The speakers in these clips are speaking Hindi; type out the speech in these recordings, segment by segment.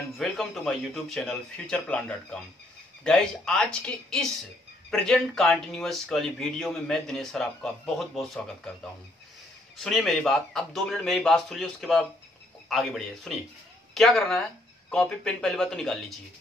And welcome to my YouTube channel futureplan.com। Guys, आज के इस प्रेजेंट कंटिन्यूअस वाली वीडियो में मैं दिनेश सर आपका बहुत बहुत स्वागत करता हूं। सुनिए मेरी बात, अब 2 मिनट मेरी बात सुनिए, उसके बाद आगे बढ़िए। सुनिए, क्या करना है, कॉपी पेन पहले बात तो निकाल लीजिए,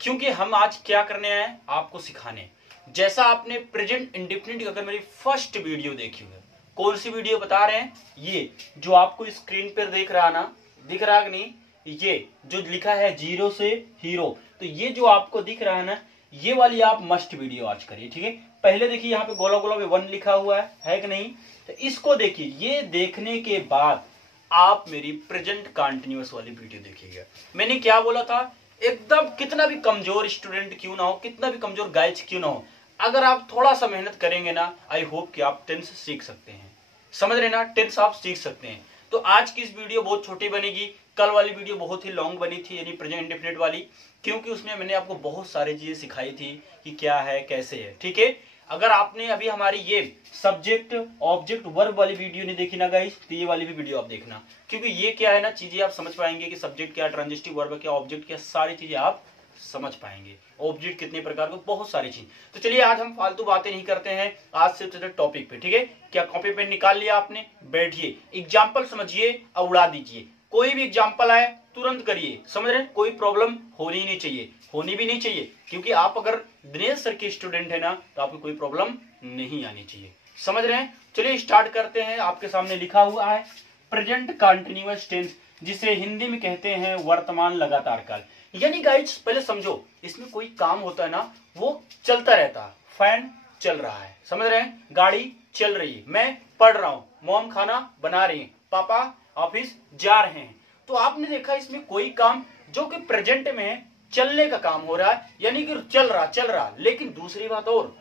क्योंकि हम आज क्या करने आए आपको सिखाने। जैसा आपने प्रेजेंट इंडेफिनिट अगर मेरी फर्स्ट वीडियो देखी है, कौन सी वीडियो बता रहे हैं, ये जो आपको स्क्रीन पर देख रहा ना, दिख रहा कि नहीं, ये जो लिखा है 0 से हीरो, तो ये जो आपको दिख रहा है ना, ये वाली आप मस्ट वीडियो आज करिए। ठीक है, पहले देखिए यहाँ पे गोला गोला में 1 लिखा हुआ है कि नहीं, तो इसको देखिए। ये देखने के बाद आप मेरी प्रेजेंट कंटिन्यूअस वाली वीडियो देखिएगा। मैंने क्या बोला था, एकदम कितना भी कमजोर स्टूडेंट क्यों ना हो, कितना भी कमजोर गाइज क्यों ना हो, अगर आप थोड़ा सा मेहनत करेंगे ना, आई होप कि आप टेंस सीख सकते हैं। समझ रहे ना, टेंस आप सीख सकते हैं। तो आज की इस वीडियो बहुत छोटी बनेगी, कल वाली वीडियो बहुत ही लॉन्ग बनी थी, यानी प्रेजेंट इंडेफिनिट वाली, क्योंकि उसमें मैंने आपको बहुत सारी चीजें सिखाई थी कि क्या है कैसे है। ठीक है, अगर आपने अभी हमारी ये सब्जेक्ट ऑब्जेक्ट वर्ब वाली वीडियो नहीं देखी ना गाइस, तो ये वाली भी वीडियो आप देखना, क्योंकि ये क्या है ना, चीजें आप समझ पाएंगे कि सब्जेक्ट क्या, ट्रांजिटिव वर्ब क्या, ऑब्जेक्ट क्या, सारी चीजें आप समझ पाएंगे। ऑब्जेक्ट कितने प्रकार को, बहुत सारी चीज। तो चलिए आज हम फालतू बातें नहीं करते हैं, आज से सीधे टॉपिक पे। ठीक है, क्या कॉपी पेन निकाल लिया आपने, बैठिए, एग्जाम्पल समझिए और उड़ा दीजिए। कोई भी एग्जाम्पल आए तुरंत करिए, समझ रहे हैं, कोई प्रॉब्लम होनी ही नहीं चाहिए, होनी भी नहीं चाहिए, क्योंकि आप अगर दिनेश सर के स्टूडेंट है ना, तो आपको कोई प्रॉब्लम नहीं आनी चाहिए। समझ रहे हैं, चलिए स्टार्ट करते हैं। आपके सामने लिखा हुआ है प्रेजेंट कंटिन्यूअस टेंस, जिसे हिंदी में कहते हैं वर्तमान लगातार काल। यानी गाइस पहले समझो, इसमें कोई काम होता है ना, वो चलता रहता है। फैन चल रहा है, समझ रहे हैं, गाड़ी चल रही है, मैं पढ़ रहा हूं, मॉम खाना बना रही है, पापा ऑफिस जा रहे हैं। तो आपने देखा इसमें कोई काम जो कि प्रेजेंट में है, चलने का काम हो रहा है, यानी कि चल रहा। लेकिन दूसरी बात और,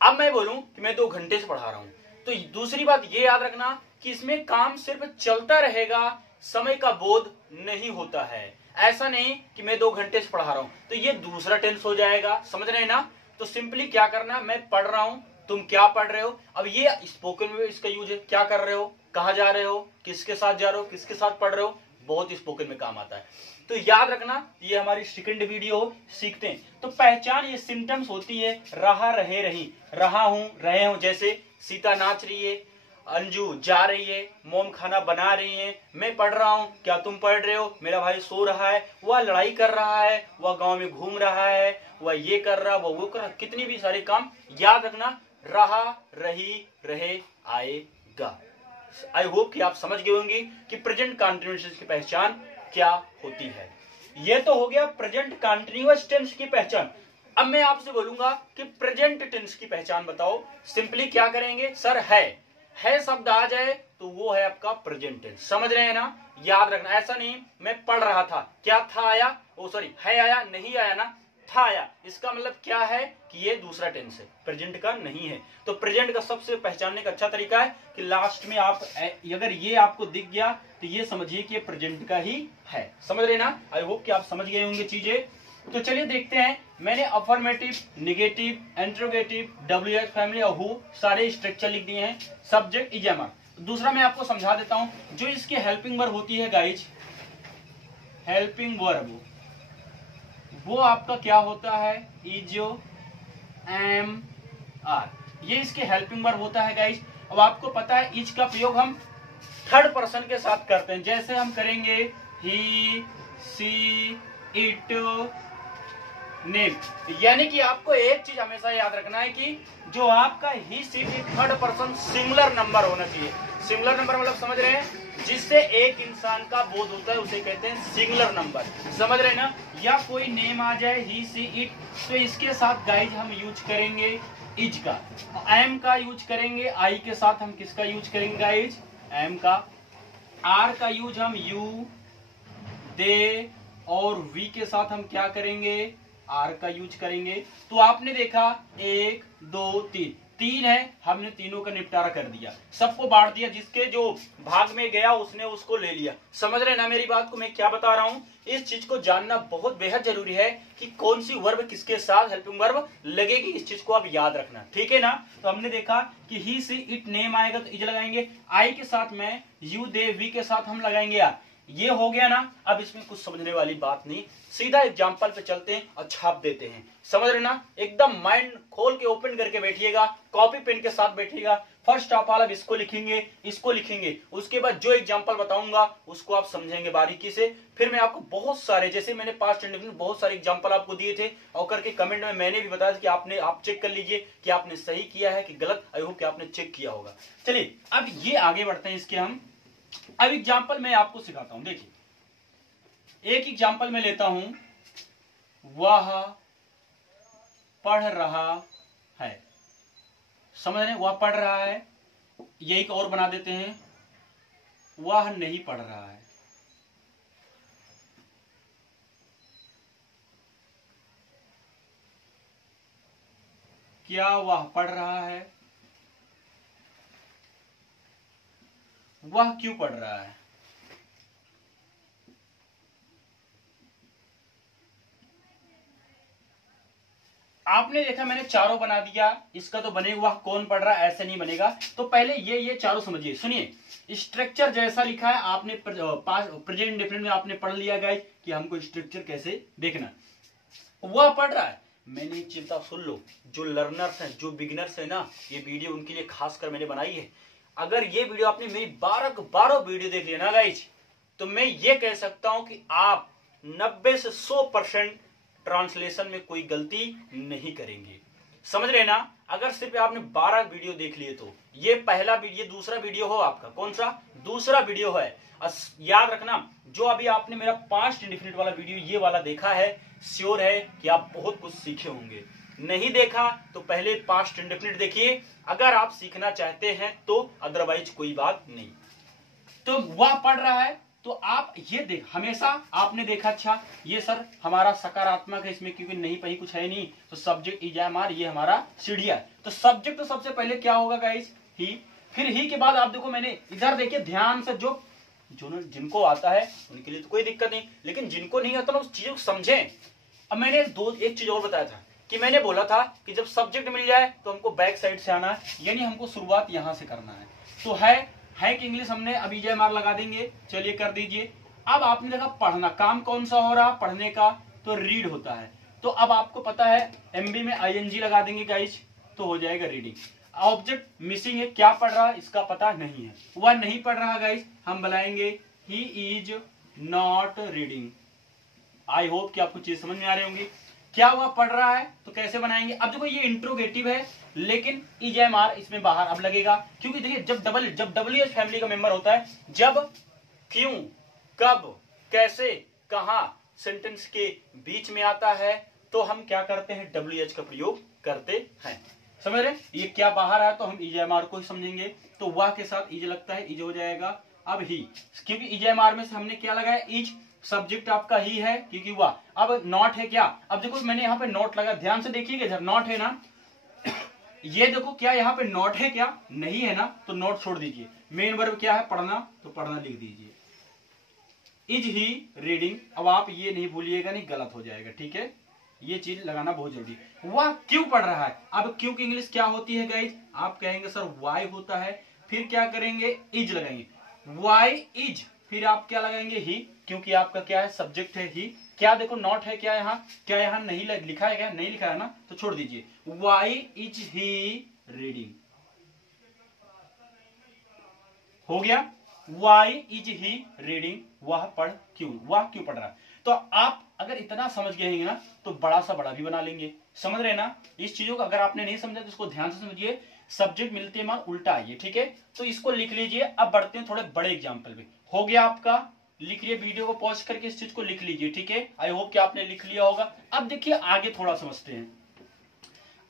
अब मैं बोलूं कि मैं 2 घंटे से पढ़ा रहा हूं, तो दूसरी बात ये याद रखना कि इसमें काम सिर्फ चलता रहेगा, समय का बोध नहीं होता है। ऐसा नहीं कि मैं 2 घंटे से पढ़ा रहा हूं, तो ये दूसरा टेंस हो जाएगा। समझ रहे हैं ना, तो सिंपली क्या करना, मैं पढ़ रहा हूं, तुम क्या पढ़ रहे हो। अब ये स्पोकन में इसका यूज है, क्या कर रहे हो, कहां जा रहे हो, किसके साथ जा रहे हो, किसके साथ पढ़ रहे हो, बहुत स्पोकन में काम आता है। तो याद रखना, ये हमारी सेकंड वीडियो सीखते हैं। तो पहचान ये सिम्टम्स होती है, रहा, रहे, रही, रहा हूं, रहे हूं। जैसे सीता नाच रही है, अंजू जा रही है, मोम खाना बना रही है, मैं पढ़ रहा हूं, क्या तुम पढ़ रहे हो, मेरा भाई सो रहा है, वह लड़ाई कर रहा है, वह गांव में घूम रहा है, वह ये कर रहा, वह वो कर रहा, कितनी भी सारे काम। याद रखना, रहा, रही, रहे, आएगा। आई होप कि आप समझ गए होंगे कि प्रेजेंट कंटिन्यूअस की पहचान क्या होती है। यह तो हो गया प्रेजेंट कंटिन्यूअस टेंस की पहचान। अब मैं आपसे बोलूंगा कि प्रेजेंट टेंस की पहचान बताओ। सिंपली क्या करेंगे, सर है शब्द आ जाए तो वो है आपका प्रेजेंट टेंस। समझ रहे हैं ना, याद रखना, ऐसा नहीं मैं पढ़ रहा था, क्या था आया, ओ सॉरी है आया, नहीं आया ना, था आया, इसका मतलब क्या है कि ये दूसरा टेंस है, प्रेजेंट का नहीं है। तो प्रेजेंट का सबसे पहचानने का अच्छा तरीका है कि लास्ट में आप अगर ये आपको दिख गया तो ये समझिए कि ये प्रेजेंट का ही है। समझ रहे ना, आई होप कि आप समझ गए होंगे चीजें। तो चलिए देखते हैं, मैंने affirmative, negative, interrogative, WH, family और हु सारे स्ट्रक्चर लिख दिए हैं। Subject is am. दूसरा मैं आपको समझा देता हूं, जो इसकी हेल्पिंग वर्ब होती है गाइज, हेल्पिंग वर्ब, वो आपका क्या होता है, इजो, एम, आर, ये इसके हेल्पिंग वर्ब होता है गाइज। अब आपको पता है इज का प्रयोग हम थर्ड पर्सन के साथ करते हैं, जैसे हम करेंगे ही, सी, इट, नेम। यानी कि आपको एक चीज हमेशा याद रखना है कि जो आपका ही, सी, थर्ड पर्सन सिंगुलर नंबर होना चाहिए। सिंगुलर नंबर मतलब समझ रहे हैं, जिससे एक इंसान का बोध होता है उसे कहते हैं सिंगुलर नंबर। समझ रहे हैं ना, या कोई नेम आ जाए, ही, सी, इट, तो इसके साथ गाइज हम यूज करेंगे इज का। एम का यूज करेंगे, आई के साथ हम किसका यूज करेंगे गाइज, एम का। आर का यूज हम यू, दे और वी के साथ हम क्या करेंगे, आर का यूज करेंगे। तो आपने देखा 1 2 3 है, हमने तीनों का निपटारा कर दिया, सबको बांट दिया, जिसके जो भाग में गया उसने उसको ले लिया। समझ रहे ना मेरी बात को, मैं क्या बता रहा हूं, इस चीज को जानना बहुत बेहद जरूरी है कि कौन सी वर्ब किसके साथ हेल्पिंग वर्ब लगेगी, इस चीज को आप याद रखना, ठीक है ना। तो हमने देखा कि ही, सी, इट, नेम आएगा तो इज लगाएंगे, आई के साथ में यू, दे, वी के साथ हम लगाएंगे आर। ये हो गया ना। अब इसमें कुछ समझने वाली बात नहीं, सीधा एग्जाम्पल पे चलते हैं और छाप देते हैं। समझ रहे ना, एकदम माइंड खोल के ओपन करके बैठिएगा, कॉपी पेन के साथ बैठिएगा। फर्स्ट ऑफ ऑल अब इसको लिखेंगे, इसको लिखेंगे, उसके बाद जो एग्जाम्पल बताऊंगा उसको आप समझेंगे बारीकी से। फिर मैं आपको बहुत सारे, जैसे मैंने पास्ट इंडेफिनिट बहुत सारे एग्जाम्पल आपको दिए थे और करके कमेंट में मैंने भी बताया कि आप चेक कर लीजिए कि आपने सही किया है कि गलत। आई होप कि आपने चेक किया होगा। चलिए अब ये आगे बढ़ते हैं इसके हम। अब एग्जाम्पल मैं आपको सिखाता हूं। देखिए एक एग्जाम्पल मैं लेता हूं, वह पढ़ रहा है। समझ रहे, वह पढ़ रहा है। यही और बना देते हैं, वह नहीं पढ़ रहा है। क्या वह पढ़ रहा है? वह क्यों पढ़ रहा है? आपने देखा मैंने चारों बना दिया, इसका तो बनेगा वह कौन पढ़ रहा है, ऐसे नहीं बनेगा। तो पहले ये चारों समझिए। सुनिए, स्ट्रक्चर जैसा लिखा है आपने प्रेजेंट इंडेफिनिट में आपने पढ़ लिया गाइस कि हमको स्ट्रक्चर कैसे देखना। वह पढ़ रहा है, मैंने एक चिंता सुन लो, जो लर्नर्स हैं, जो बिगिनर्स हैं ना, ये वीडियो उनके लिए खासकर मैंने बनाई है। अगर ये वीडियो आपने मेरी 12 वीडियो देख लिया ना गाइस, तो मैं ये कह सकता हूं कि आप 90 से 100% ट्रांसलेशन में कोई गलती नहीं करेंगे। समझ रहे ना। अगर सिर्फ आपने 12 वीडियो देख लिए तो ये पहला वीडियो, दूसरा वीडियो हो आपका, कौन सा दूसरा वीडियो है। याद रखना, जो अभी आपने मेरा पास्ट इंडेफिनिट वाला वीडियो ये वाला देखा है, श्योर है कि आप बहुत कुछ सीखे होंगे। नहीं देखा तो पहले पास्ट इंडेफिनिट देखिए, अगर आप सीखना चाहते हैं तो, अदरवाइज कोई बात नहीं। तो वह पढ़ रहा है, तो आप ये देख, हमेशा आपने देखा, अच्छा ये सर हमारा सकारात्मक है इसमें क्योंकि नहीं पही कुछ है नहीं, तो सब्जेक्ट इजामार, ये हमारा सीढ़िया है। तो सब्जेक्ट तो सबसे पहले क्या होगा गाइस, ही। फिर ही के बाद आप देखो, मैंने इधर देखिए ध्यान से, जो जिनको आता है उनके लिए तो कोई दिक्कत नहीं, लेकिन जिनको नहीं आता ना उस चीजों को समझें। अब मैंने एक चीज और बताया था कि मैंने बोला था कि जब सब्जेक्ट मिल जाए तो हमको बैक साइड से आना है, यानी हमको शुरुआत यहां से करना है। तो है कि इंग्लिश हमने अभी जय मार लगा देंगे, चलिए कर दीजिए। अब आपने देखा पढ़ना, काम कौन सा हो रहा पढ़ने का, तो रीड होता है। तो अब आपको पता है एमबी में आईएनजी लगा देंगे गाइस, तो हो जाएगा रीडिंग। ऑब्जेक्ट मिसिंग है, क्या पढ़ रहा है इसका पता नहीं है, वह नहीं पढ़ रहा गाइस, हम बुलाएंगे ही is not reading. I hope कि आपको चीज समझ में आ रही होंगी। क्या वह पढ़ रहा है तो कैसे बनाएंगे। अब देखो ये इंट्रोगेटिव है, लेकिन इजेएमआर इसमें बाहर अब लगेगा, क्योंकि देखिए जब डब्ल्यू एच फैमिली का मेंबर होता है, जब क्यों, कब, कैसे, कहां सेंटेंस के बीच में आता है, तो हम क्या करते हैं, डब्ल्यू एच का प्रयोग करते हैं। समझ रहे, ये क्या बाहर आया तो हम इजेएमआर को ही समझेंगे, तो वह के साथ इज लगता है, इज हो जाएगा। अब ही, क्योंकि इजेएमआर में से हमने क्या लगाया, इज, सब्जेक्ट आपका ही है क्योंकि वह। अब नॉट है क्या, अब देखो मैंने यहाँ पे नॉट लगा, ध्यान से देखिएगा, जब नॉट है ना, ये देखो क्या यहाँ पे नॉट है क्या, नहीं है ना, तो नॉट छोड़ दीजिए। मेन वर्ब क्या है, पढ़ना, तो पढ़ना लिख दीजिए। इज ही रीडिंग, अब आप ये नहीं भूलिएगा, नहीं गलत हो जाएगा, ठीक है, ये चीज लगाना बहुत जरूरी। वह क्यों पढ़ रहा है, अब क्यों की इंग्लिश क्या होती है गाइज, आप कहेंगे सर वाई होता है, फिर क्या करेंगे, इज लगाएंगे, वाई इज, फिर आप क्या लगाएंगे, ही, क्योंकि आपका क्या है, सब्जेक्ट है ही। क्या देखो नॉट है क्या यहाँ, क्या यहाँ नहीं लिखा है, क्या नहीं लिखा है ना, तो छोड़ दीजिए, वाई इज ही रीडिंग, हो गया, वाई इज ही रीडिंग, वह क्यों पढ़ रहा है। तो आप अगर इतना समझ गए हैं ना, तो बड़ा सा बड़ा भी बना लेंगे। समझ रहे ना इस चीजों को, अगर आपने नहीं समझा तो इसको ध्यान से समझिए। सब्जेक्ट मिलते मान उल्टा आइए, ठीक है, तो इसको लिख लीजिए। अब बढ़ते हैं थोड़े बड़े एग्जाम्पल पे। हो गया आपका, लिख लिया, वीडियो को पॉज करके इस चीज को लिख लीजिए, ठीक है, आई होप कि आपने लिख लिया होगा। अब देखिए आगे थोड़ा समझते हैं।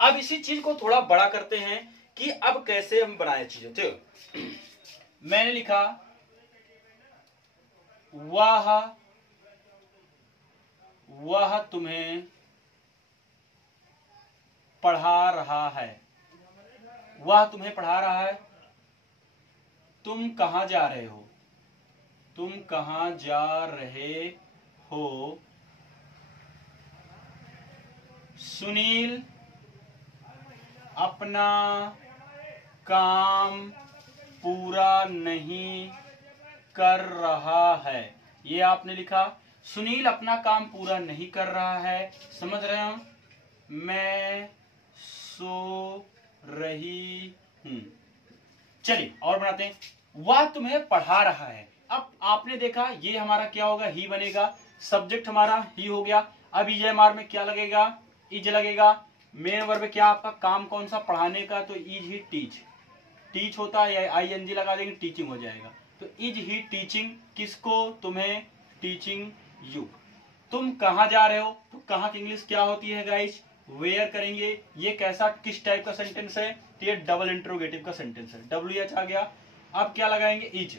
अब इसी चीज को थोड़ा बड़ा करते हैं कि अब कैसे हम बनाए चीजें। तो मैंने लिखा वह तुम्हें पढ़ा रहा है, वह तुम्हें पढ़ा रहा है। तुम कहां जा रहे हो, तुम कहां जा रहे हो। सुनील अपना काम पूरा नहीं कर रहा है। ये आपने लिखा। सुनील अपना काम पूरा नहीं कर रहा है, समझ रहे हो, मैं सो रही हूं। चलिए और बनाते हैं, वह तुम्हें पढ़ा रहा है। अब आपने देखा ये हमारा क्या होगा, ही बनेगा, सब्जेक्ट हमारा ही हो गया। अब ईजेएमआर में क्या लगेगा, इज लगेगा। मेन वर्ब क्या आपका, काम कौन सा, पढ़ाने का, तो इज ही टीच, टीच होता है, आईएनजी लगा देंगे, टीचिंग हो जाएगा। तो इज ही टीचिंग किसको, तुम्हें, टीचिंग यू। तुम कहाँ जा रहे हो, तो कहाँ की इंग्लिश क्या होती है गाइस, वेयर करेंगे। ये कैसा, किस टाइप का सेंटेंस है, तो ये डबल इंट्रोगेटिव का सेंटेंस है, WH आ गया। अब क्या लगाएंगे, इज,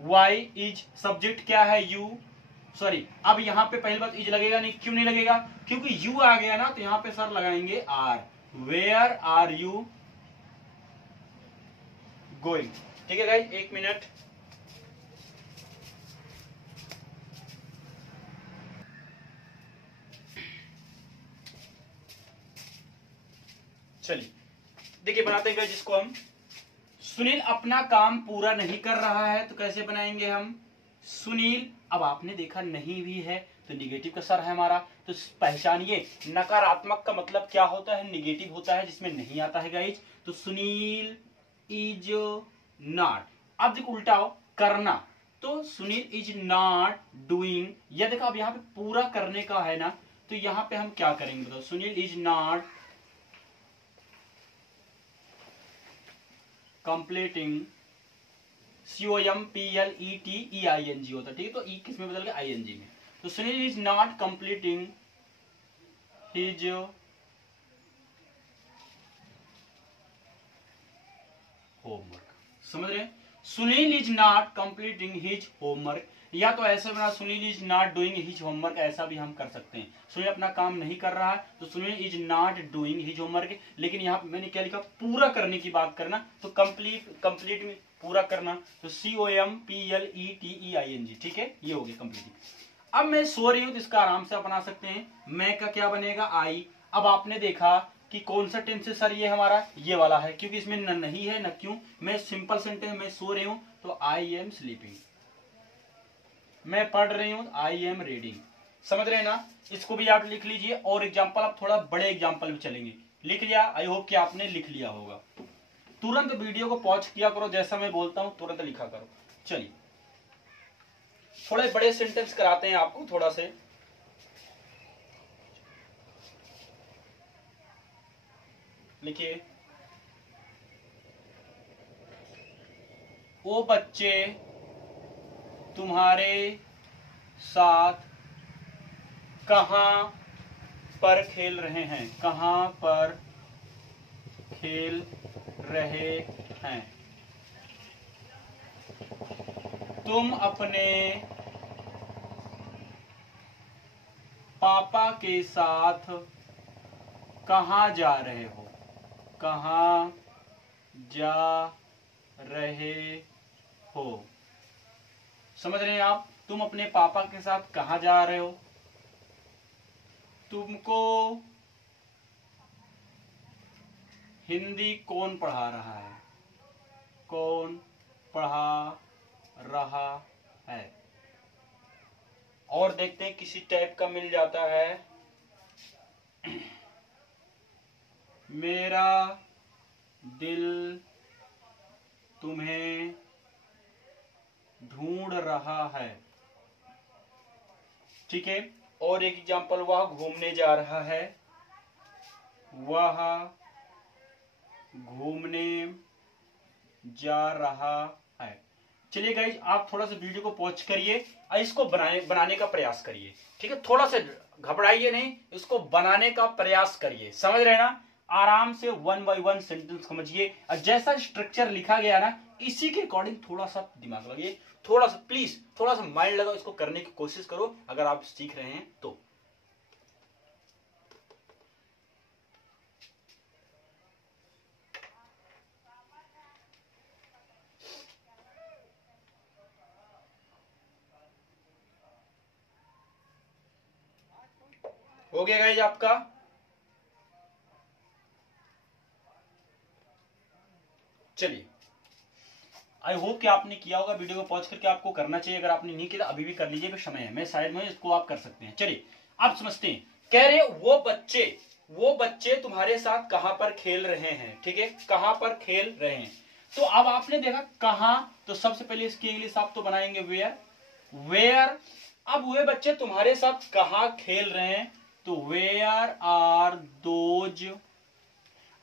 वाई इज, सब्जेक्ट क्या है, यू, सॉरी अब यहां पे पहली बात इज लगेगा नहीं, क्यों नहीं लगेगा, क्योंकि यू आ गया ना, तो यहां पे सर लगाएंगे are, where are you going. ठीक है गाइस, एक मिनट। चलिए देखिए बनाते हैं जिसको हम, सुनील अपना काम पूरा नहीं कर रहा है, तो कैसे बनाएंगे हम, सुनील, अब आपने देखा नहीं भी है तो निगेटिव का सर है हमारा, तो पहचानिए नकारात्मक का मतलब क्या होता है, निगेटिव होता है, जिसमें नहीं आता है गाइज। तो सुनील इज नॉट, अब देखो उल्टाओ, करना, तो सुनील इज नॉट डूइंग, यह देखो अब यहाँ पे पूरा करने का है ना, तो यहाँ पे हम क्या करेंगे, तो Sunil is not completing, COMPLETEING होता है, ठीक है, तो ई किस में बदल गया, ING में। तो Sunil is not completing his homework, समझ रहे हैं, Sunil is not completing his homework, या तो ऐसे बना Sunil is not doing his homework, ऐसा भी हम कर सकते हैं, सुनील अपना काम नहीं कर रहा है, तो Sunil is not doing his homework. लेकिन यहाँ मैंने क्या लिखा, पूरा करने की बात करना, तो कंप्लीट में पूरा करना, तो COMPLETEING, ठीक है, ये हो गया कंप्लीट। अब मैं सो रही हूं, तो इसका आराम से अपना सकते हैं, मैं का क्या बनेगा, आई। अब आपने देखा कि कौन सा टेंस है सर, ये हमारा ये वाला है, क्योंकि इसमें न नहीं है न क्यों, मैं सिंपल सेंटेंस, मैं सो रही हूं तो आई एम स्लीपिंग, मैं पढ़ रही हूं आई एम रीडिंग, समझ रहे हैं ना। इसको भी आप लिख लीजिए, और एग्जाम्पल आप थोड़ा बड़े एग्जाम्पल भी चलेंगे, लिख लिया, आई होप कि आपने लिख लिया होगा। तुरंत वीडियो को पॉज किया करो, जैसा मैं बोलता हूं तुरंत लिखा करो। चलिए थोड़े बड़े सेंटेंस कराते हैं आपको थोड़ा से, लिखिए, वो बच्चे तुम्हारे साथ कहां पर खेल रहे हैं, कहां पर खेल रहे हैं, तुम अपने पापा के साथ कहां जा रहे हो, कहां जा रहे हो, समझ रहे हैं आप, तुम अपने पापा के साथ कहां जा रहे हो, तुमको हिंदी कौन पढ़ा रहा है, कौन पढ़ा रहा है, और देखते हैं किसी टाइप का मिल जाता है, मेरा दिल तुम्हें ढूंढ रहा है, ठीक है। और एक एग्जांपल, वह घूमने जा रहा है, वह घूमने जा रहा है। चलिए गाइज आप थोड़ा सा वीडियो को पॉज करिए और इसको बनाने का प्रयास करिए, ठीक है, थोड़ा सा घबराइए नहीं, इसको बनाने का प्रयास करिए, समझ रहे ना, आराम से 1 बाय 1 सेंटेंस समझिए, और जैसा स्ट्रक्चर लिखा गया ना इसी के अकॉर्डिंग थोड़ा सा दिमाग लगाइए, थोड़ा सा प्लीज, थोड़ा सा माइंड लगाओ, इसको करने की कोशिश करो अगर आप सीख रहे हैं तो। हो गया गाइज आपका, चलिए आई होप कि आपने किया होगा। वीडियो को पॉज करके आपको करना चाहिए, अगर आपने नहीं किया तो अभी भी कर लीजिए, समय है, मैं साइड में, इसको आप कर सकते हैं। चलिए आप समझते हैं। कह रहे वो बच्चे तुम्हारे साथ कहां पर खेल रहे हैं, ठीक है, कहां पर खेल रहे हैं। तो अब आपने देखा कहां, तो सबसे पहले इसकी इंग्लिश आप तो बनाएंगे वेयर। अब वे बच्चे तुम्हारे साथ कहां खेल रहे हैं, तो वेयर आर दोज।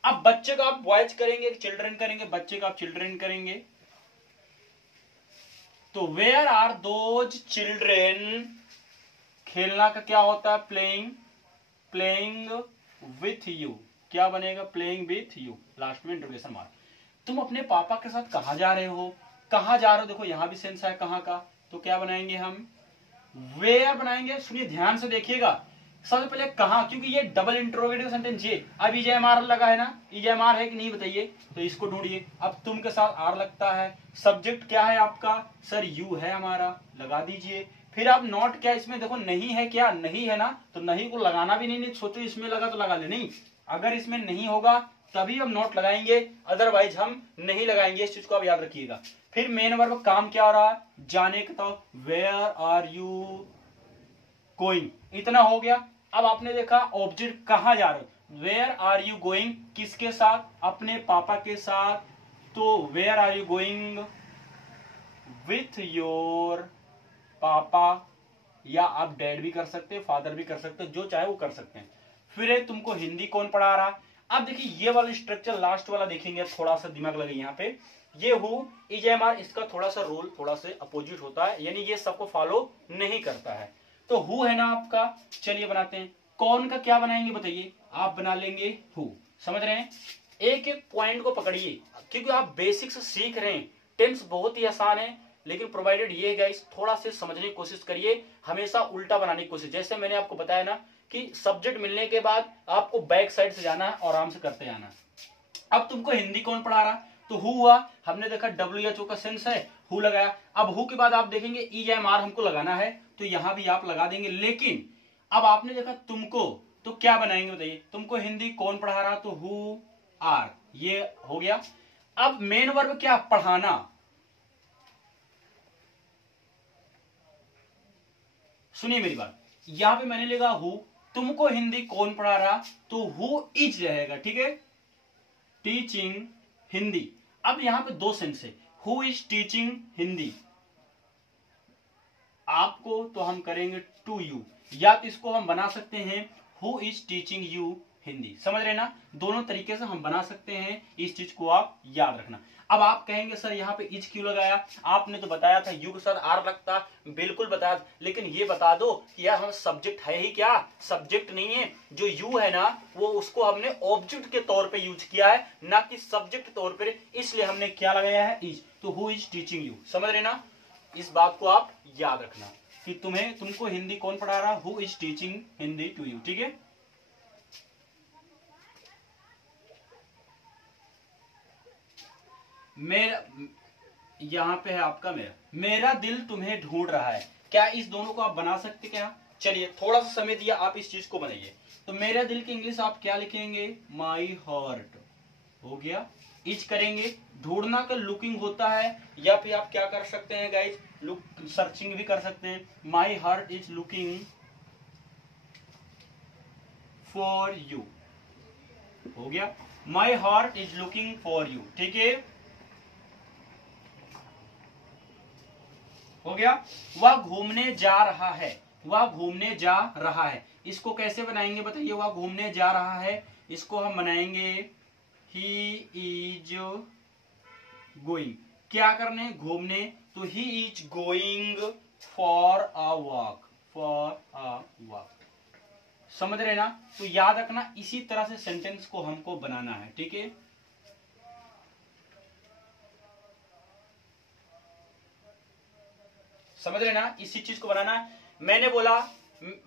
अब बच्चे का आप बॉयज करेंगे, चिल्ड्रन करेंगे, बच्चे का आप चिल्ड्रन करेंगे, तो वेयर आर दोज चिल्ड्रेन। खेलना का क्या होता है, प्लेइंग विथ यू। क्या बनेगा, प्लेइंग विथ यू, लास्ट में इंटरोगेशन मार्क। तुम अपने पापा के साथ कहां जा रहे हो, कहां जा रहे हो, देखो यहां भी सेंस है कहां का, तो क्या बनाएंगे हम, वेयर बनाएंगे। सुनिए ध्यान से देखिएगा, सबसे पहले कहां, क्योंकि ये डबल इंटरोगेटिव सेंटेंस ये, अब ईजेएमआर लगा है ना, ईजेएमआर है कि नहीं बताइए, तो इसको ढूंढिए। अब तुम के साथ आर लगता है, सब्जेक्ट क्या है आपका, सर यू है हमारा, लगा दीजिए। फिर आप नॉट, क्या इसमें देखो नहीं है, क्या नहीं है ना, तो नहीं को लगाना भी नहीं सोचो इसमें लगा तो लगा ले, नहीं, अगर इसमें नहीं होगा तभी हम नोट लगाएंगे, अदरवाइज हम नहीं लगाएंगे, इस चीज को आप याद रखिएगा। फिर मेन वर्ब काम क्या हो रहा है, जाने का, तो वेयर आर यू गोइंग, इतना हो गया। अब आपने देखा ऑब्जेक्ट कहां जा रहे हो, वेयर आर यू गोइंग, किसके साथ, अपने पापा के साथ, तो where are you going with your papa, या आप डैड भी कर सकते हैं, फादर भी कर सकते हैं, जो चाहे वो कर सकते हैं। फिर तुमको हिंदी कौन पढ़ा रहा। अब देखिए ये वाला स्ट्रक्चर लास्ट वाला देखेंगे, थोड़ा सा दिमाग लगे यहाँ पे, ये हु इजेएमआर, इसका थोड़ा सा रोल थोड़ा सा अपोजिट होता है, यानी ये सबको फॉलो नहीं करता है। तो हु है ना आपका, चलिए बनाते हैं। कौन का क्या बनाएंगे बताइए, आप बना लेंगे हु, समझ रहे हैं। एक एक पॉइंट को पकड़िए, क्योंकि आप बेसिक्स सीख रहे हैं, टेंस बहुत ही आसान है, लेकिन प्रोवाइडेड ये गाइस थोड़ा से समझने की कोशिश करिए, हमेशा उल्टा बनाने की कोशिश। जैसे मैंने आपको बताया ना कि सब्जेक्ट मिलने के बाद आपको बैक साइड से जाना है और आराम से करते जाना। अब तुमको हिंदी कौन पढ़ा रहा, तो हु हुआ, हमने देखा WHO का सेंस है, हु लगाया। अब हु के बाद आप देखेंगे ईएमआर हमको लगाना है, तो यहां भी आप लगा देंगे। लेकिन अब आपने देखा तुमको, तो क्या बनाएंगे बताइए, तुमको हिंदी कौन पढ़ा रहा, तो हु आर, ये हो गया। अब मेन वर्ब क्या, पढ़ाना। सुनिए मेरी बात, यहां पे मैंने लिखा हु, तुमको हिंदी कौन पढ़ा रहा, तो हु इज रहेगा, ठीक है, टीचिंग हिंदी। अब यहां पे दो सेंस है, हु इज टीचिंग हिंदी, आपको तो हम करेंगे टू यू, या तो इसको हम बना सकते हैं who is teaching you Hindi, समझ रहे ना, दोनों तरीके से हम बना सकते हैं, इस चीज को आप याद रखना। अब आप कहेंगे सर यहाँ पे इज क्यों लगाया, आपने तो बताया था यू के साथ आर लगता, बिल्कुल बताया, लेकिन ये बता दो कि यार हम सब्जेक्ट है ही क्या, सब्जेक्ट नहीं है, जो यू है ना वो उसको हमने ऑब्जेक्ट के तौर पे यूज किया है, ना कि सब्जेक्ट तौर पर, इसलिए हमने क्या लगाया है, इज, तो हु इज टीचिंग यू, समझ रहे ना, इस बात को आप याद रखना कि तुमको हिंदी कौन पढ़ा रहा, who is teaching Hindi to you, ठीक है। मेरा यहां पे है आपका मेरा दिल तुम्हें ढूंढ रहा है, क्या इस दोनों को आप बना सकते क्या, चलिए थोड़ा सा समय दिया, आप इस चीज को बनाइए। तो मेरा दिल की इंग्लिश आप क्या लिखेंगे, माई हार्ट, हो गया। इज करेंगे, ढूंढना का लुकिंग होता है, या फिर आप क्या कर सकते हैं गाइज, लुक सर्चिंग भी कर सकते हैं, my heart is looking for you, हो गया, my heart is looking for you, ठीक है, हो गया। वह घूमने जा रहा है, वह घूमने जा रहा है, इसको कैसे बनाएंगे बताइए, वह घूमने जा रहा है, इसको हम बनाएंगे ही इज गोइंग, क्या करने, घूमने, तो he is going for a walk, समझ रहे ना। तो याद रखना इसी तरह से सेंटेंस को हमको बनाना है, ठीक है। समझ रहे ना, इसी चीज को बनाना है। मैंने बोला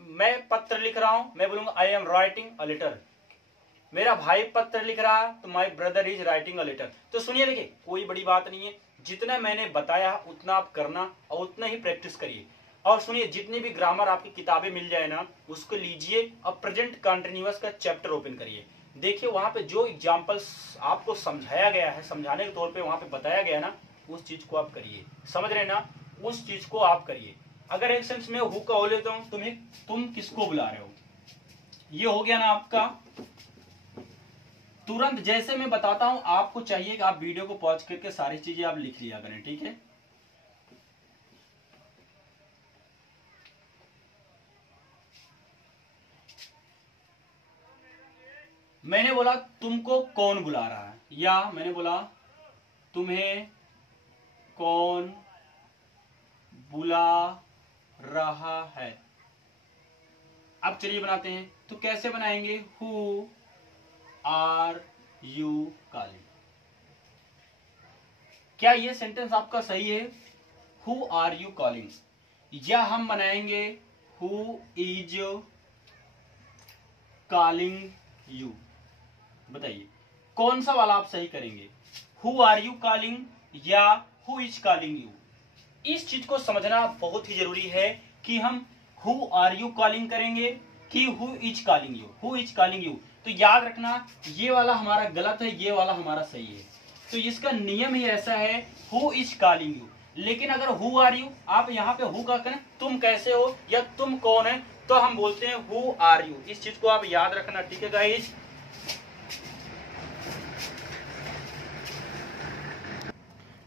मैं पत्र लिख रहा हूं, मैं बोलूंगा I am writing a letter, मेरा भाई पत्र लिख रहा है तो my brother is writing a letter. तो सुनिए, देखिए कोई बड़ी बात नहीं है, जितना मैंने बताया उतना आप करना और उतना ही प्रैक्टिस करिए। और सुनिए, जितनी भी ग्रामर आपकी किताबें मिल जाए ना उसको लीजिए और प्रेजेंट कंटिन्यूअस का चैप्टर ओपन करिए, देखिए वहां पे जो एग्जाम्पल्स आपको समझाया गया है, समझाने के तौर पे वहां पे बताया गया ना, उस चीज को आप करिए, समझ रहे ना, उस चीज को आप करिए। अगर एक सेंस में हु का हो लेता हूं, तुम किसको बुला रहे हो, ये हो गया ना आपका। तुरंत जैसे मैं बताता हूं आपको चाहिए कि आप वीडियो को पॉज करके सारी चीजें आप लिख लिया करें, ठीक है। मैंने बोला तुमको कौन बुला रहा है, या मैंने बोला तुम्हें कौन बुला रहा है। अब चलिए बनाते हैं, तो कैसे बनाएंगे, हु आर यू कॉलिंग। क्या ये सेंटेंस आपका सही है, हु आर यू कॉलिंग, या हम बनाएंगे हु इज कॉलिंग यू। बताइए कौन सा वाला आप सही करेंगे, हु आर यू कॉलिंग या हु इज कॉलिंग यू। इस चीज को समझना बहुत ही जरूरी है कि हम हु आर यू कॉलिंग करेंगे कि who is calling you, who is calling you. तो याद रखना ये वाला हमारा गलत है, ये वाला हमारा सही है। तो इसका नियम ही ऐसा है, हु इज कॉलिंग यू। लेकिन अगर हु आर यू, आप यहाँ पे हु का करें तुम कैसे हो या तुम कौन है, तो हम बोलते हैं हु आर यू। इस चीज को आप याद रखना, ठीक है गाइस।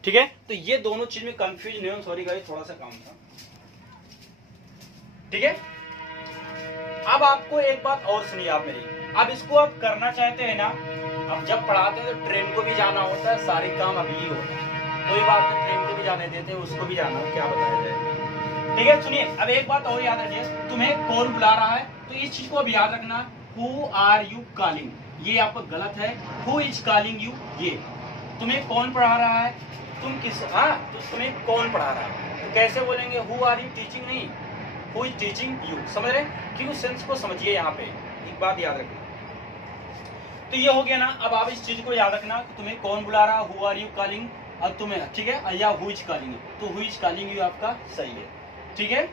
ठीक है, तो ये दोनों चीज में कंफ्यूज नहीं हो, सॉरी गाइस थोड़ा सा काम था, ठीक है। अब आपको एक बात और सुनिए आप मेरी, अब इसको आप करना चाहते हैं ना, अब जब पढ़ाते हैं तो ट्रेन को भी जाना होता है, सारे काम अभी ही होता है, कोई बात नहीं, ट्रेन को भी जाने देते हैं, उसको भी जाना है, क्या बताया जाए। ठीक है, सुनिए अब एक बात और याद रखिए, तुम्हें कौन बुला रहा है, तो इस चीज को अब याद रखना, हु आर यू कॉलिंग, ये आपका गलत है, हु इज कॉलिंग यू। ये तुम्हें कौन पढ़ा रहा है, तुम किस, हाँ तो तुम्हें कौन पढ़ा रहा है, तो कैसे बोलेंगे, हु आर यू टीचिंग नहीं, हु इज टीचिंग यू। समझ रहे, क्यों सेंस को समझिए, यहाँ पे एक बात याद रखना। तो ये हो गया ना, अब आप इस चीज को याद रखना कि तुम्हें कौन बुला रहा, हु आर यू कॉलिंग, और तुम्हें, ठीक है, या हु इज कॉलिंग यू, तो हु इज कॉलिंग यू आपका सही है, ठीक है।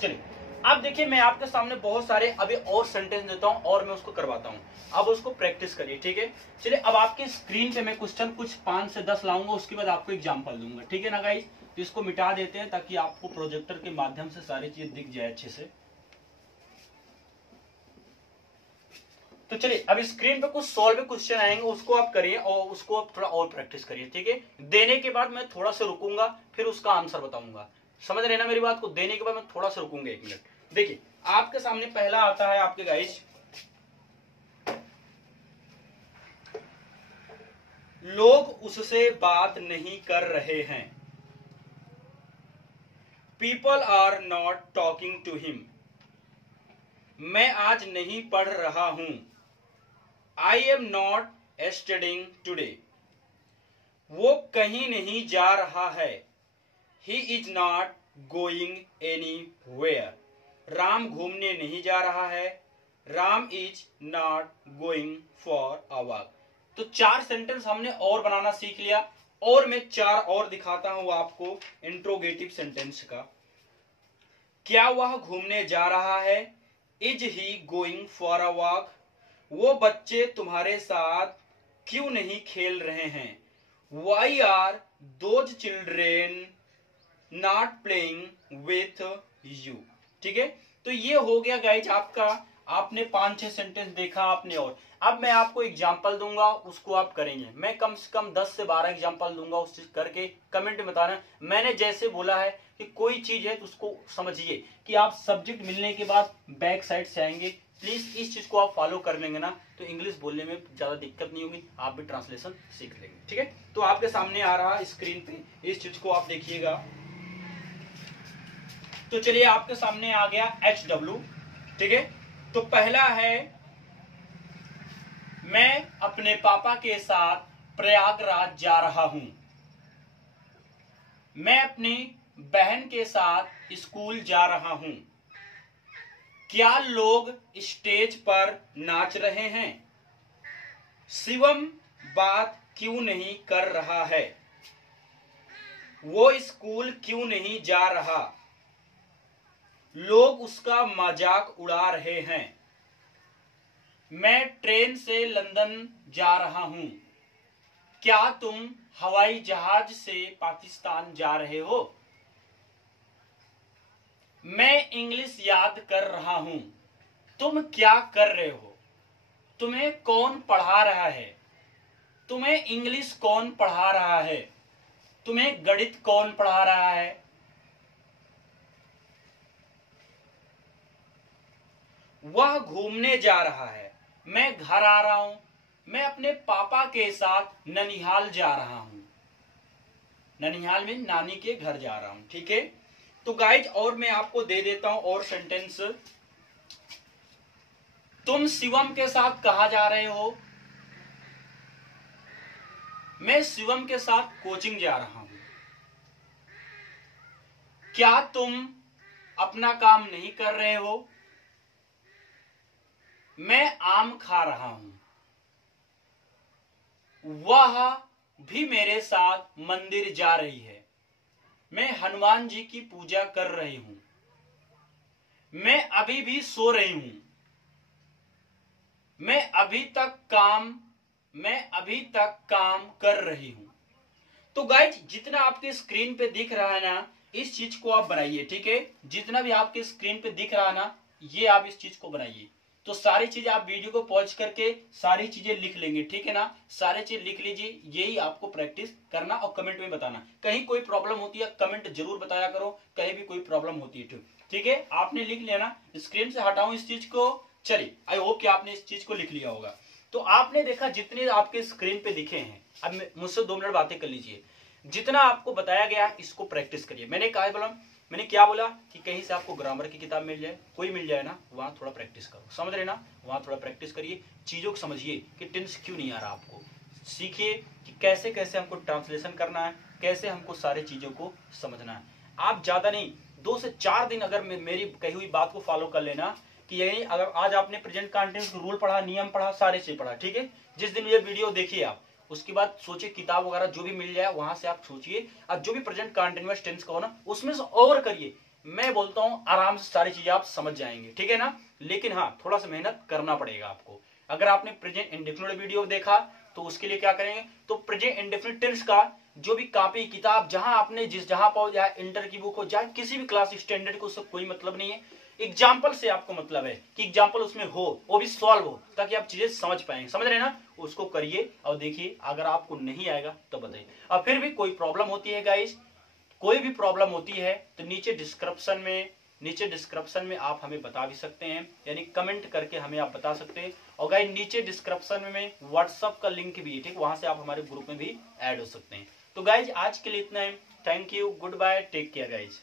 चलिए अब देखिए, मैं आपके सामने बहुत सारे अभी और सेंटेंस देता हूं और मैं उसको करवाता हूं, अब उसको प्रैक्टिस करिए, ठीक है। चलिए अब आपके स्क्रीन पे मैं क्वेश्चन कुछ 5 से 10 लाऊंगा, उसके बाद आपको एग्जांपल दूंगा, ठीक है ना गाइस। तो इसको मिटा देते हैं ताकि आपको प्रोजेक्टर के माध्यम से सारी चीजें दिख जाए अच्छे से। तो चलिए अब स्क्रीन पे कुछ सॉल्व क्वेश्चन आएंगे, उसको आप करिए और उसको आप थोड़ा और प्रैक्टिस करिए, ठीक है। देने के बाद मैं थोड़ा सा रुकूंगा, फिर उसका आंसर बताऊंगा, समझ रहे ना मेरी बात को। देने के बाद मैं थोड़ा सा रुकूंगा 1 मिनट। देखिए आपके सामने पहला आता है आपके गाइस, लोग उससे बात नहीं कर रहे हैं, people are not talking to him. मैं आज नहीं पढ़ रहा हूं, I am not studying today. वो कहीं नहीं जा रहा है, he is not going anywhere. Ram घूमने नहीं जा रहा है, Ram is not going for a walk. तो 4 सेंटेंस हमने और बनाना सीख लिया, और मैं 4 और दिखाता हूं आपको इंट्रोगेटिव सेंटेंस का। क्या वह घूमने जा रहा है, is he going for a walk. वो बच्चे तुम्हारे साथ क्यों नहीं खेल रहे हैं, why are those children not playing with you. ठीक है, तो ये हो गया गाइज आपका, आपने 5-6 सेंटेंस देखा आपने। और अब मैं आपको एग्जांपल दूंगा, उसको आप करेंगे। मैं कम से कम 10 से 12 एग्जांपल दूंगा, उस चीज करके कमेंट में बताना। मैंने जैसे बोला है कि कोई चीज है तो उसको समझिए कि आप सब्जेक्ट मिलने के बाद बैक साइड से आएंगे। प्लीज इस चीज को आप फॉलो कर लेंगे ना, तो इंग्लिश बोलने में ज्यादा दिक्कत नहीं होगी, आप भी ट्रांसलेशन सीख लेंगे। ठीक है, तो आपके सामने आ रहा स्क्रीन पे, इस चीज को आप देखिएगा। तो चलिए आपके सामने आ गया HW। ठीक है, तो पहला है, मैं अपने पापा के साथ प्रयागराज जा रहा हूं, मैं अपनी बहन के साथ स्कूल जा रहा हूं। क्या लोग स्टेज पर नाच रहे हैं, शिवम बात क्यों नहीं कर रहा है, वो स्कूल क्यों नहीं जा रहा, लोग उसका मजाक उड़ा रहे हैं, मैं ट्रेन से लंदन जा रहा हूं। क्या तुम हवाई जहाज से पाकिस्तान जा रहे हो? मैं इंग्लिश याद कर रहा हूं। तुम क्या कर रहे हो? तुम्हें कौन पढ़ा रहा है? तुम्हें इंग्लिश कौन पढ़ा रहा है? तुम्हें गणित कौन पढ़ा रहा है? वह घूमने जा रहा है। मैं घर आ रहा हूं। मैं अपने पापा के साथ ननिहाल जा रहा हूं। ननिहाल में नानी के घर जा रहा हूं। ठीक है, तो गाइज और मैं आपको दे देता हूं और सेंटेंस। तुम शिवम के साथ कहां जा रहे हो? मैं शिवम के साथ कोचिंग जा रहा हूं। क्या तुम अपना काम नहीं कर रहे हो? मैं आम खा रहा हूं। वह भी मेरे साथ मंदिर जा रही है। मैं हनुमान जी की पूजा कर रही हूं। मैं अभी भी सो रही हूं। मैं अभी तक काम कर रही हूं। तो गाइज जितना आपके स्क्रीन पे दिख रहा है ना, इस चीज को आप बनाइए। ठीक है, जितना भी आपके स्क्रीन पे दिख रहा है ना, ये आप इस चीज को बनाइए। तो सारी चीजें आप वीडियो को पॉज करके सारी चीजें लिख लेंगे। ठीक है ना, सारी चीज लिख लीजिए। यही आपको प्रैक्टिस करना और कमेंट में बताना। कहीं कोई प्रॉब्लम होती है कमेंट जरूर बताया करो, कहीं भी कोई प्रॉब्लम होती है। ठीक है, आपने लिख लिया ना, स्क्रीन से हटाऊं इस चीज को। चलिए, आई होप कि आपने इस चीज को लिख लिया होगा। तो आपने देखा जितने आपके स्क्रीन पे दिखे हैं। अब मुझसे 2 मिनट बातें कर लीजिए। जितना आपको बताया गया इसको प्रैक्टिस करिए। मैंने क्या बोला कि कहीं से आपको ग्रामर की किताब मिल जाए, कोई मिल जाए ना, वहां थोड़ा प्रैक्टिस करो। समझ रहे ना, वहां थोड़ा प्रैक्टिस करिए। चीजों को समझिए कि टेंस क्यों नहीं आ रहा आपको। सीखिए कि कैसे कैसे हमको ट्रांसलेशन करना है, कैसे हमको सारी चीजों को समझना है। आप ज्यादा नहीं, 2 से 4 दिन अगर मेरी कही हुई बात को फॉलो कर लेना कि यही, अगर आज आपने प्रेजेंट कंटिन्यूअस रूल पढ़ा, नियम पढ़ा, सारे चीज पढ़ा। ठीक है, जिस दिन ये वीडियो देखिए आप, उसके बाद सोचिए किताब वगैरह जो भी मिल जाए वहां से आप सोचिए। अब जो भी प्रेजेंट कंटिन्यूअस टेंस का हो ना, उसमें से और करिए। मैं बोलता हूं आराम से सारी चीजें आप समझ जाएंगे। ठीक है ना, लेकिन हाँ, थोड़ा सा मेहनत करना पड़ेगा आपको। अगर आपने प्रेजेंट इंडेफिनिट वीडियो देखा तो उसके लिए क्या करेंगे, तो प्रेजेंट इंडेफिनिट टेंस का जो भी कॉपी किताब जहां आपने जहां पाओ, या इंटर की बुक हो, चाहे किसी भी क्लास स्टैंडर्ड को, उससे कोई मतलब नहीं है। एग्जाम्पल से आपको मतलब है कि एग्जाम्पल उसमें हो, वो भी सॉल्व हो, ताकि आप चीजें समझ पाएंगे। समझ रहे ना, उसको करिए और देखिए। अगर आपको नहीं आएगा तो बताइए। और फिर भी कोई प्रॉब्लम होती है गाइस, कोई भी प्रॉब्लम होती है तो नीचे डिस्क्रिप्शन में आप हमें बता भी सकते हैं, यानी कमेंट करके हमें आप बता सकते हैं। और गाइस नीचे डिस्क्रिप्शन में व्हाट्सएप का लिंक भी है। ठीक, वहां से आप हमारे ग्रुप में भी ऐड हो सकते हैं। तो गाइज आज के लिए इतना है। Thank you, good bye, take care guys.